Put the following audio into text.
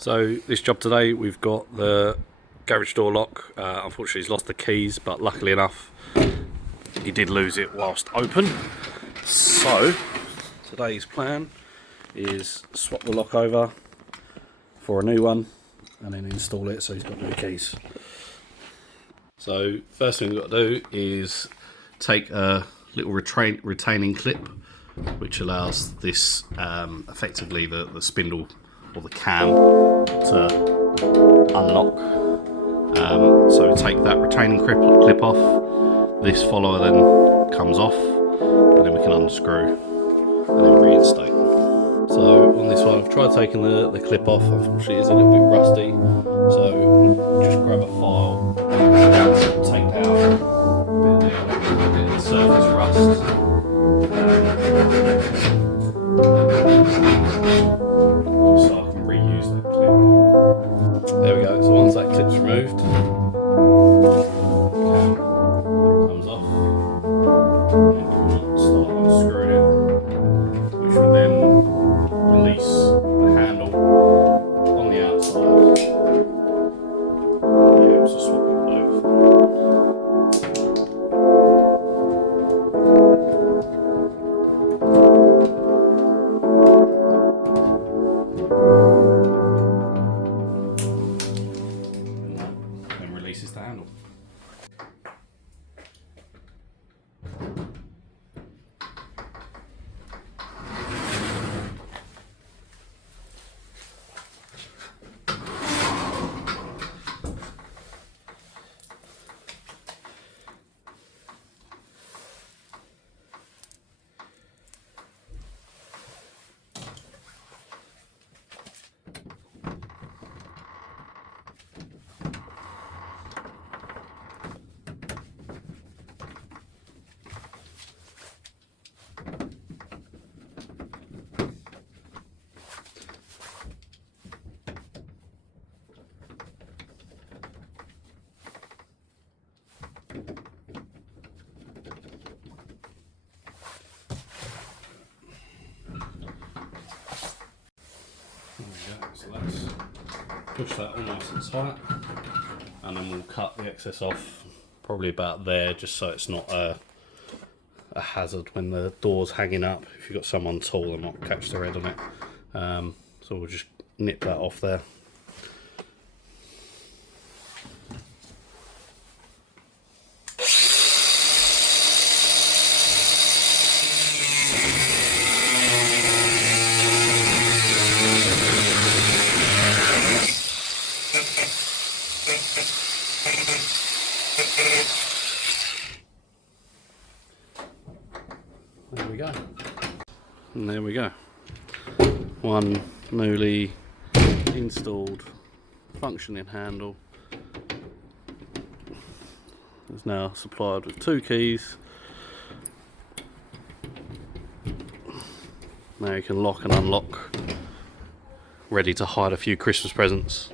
So this job today, we've got the garage door lock. Unfortunately he's lost the keys, but luckily enough he did lose it whilst open. So today's plan is swap the lock over for a new one and then install it so he's got new keys. So first thing we've got to do is take a little retaining clip which allows this effectively the spindle or the cam to unlock. So we take that retaining clip off, this follower then comes off, and then we can unscrew and then reinstate. So on this one I've tried taking the clip off, unfortunately it's a little bit rusty, so just grab a file, take down a bit of the surface rust. So I can reuse that clip. There we go, so once that clip's removed, comes off, and we can start unscrewing it, which will then release the handle on the outside. Yeah, so swap it over. Then releases the handle. So let's push that all nice and tight, and then we'll cut the excess off probably about there, just so it's not a hazard when the door's hanging up. If you've got someone tall, they might catch their head on it. So we'll just nip that off there. There we go. And there we go. One newly installed functioning handle is now supplied with 2 keys. Now you can lock and unlock, ready to hide a few Christmas presents.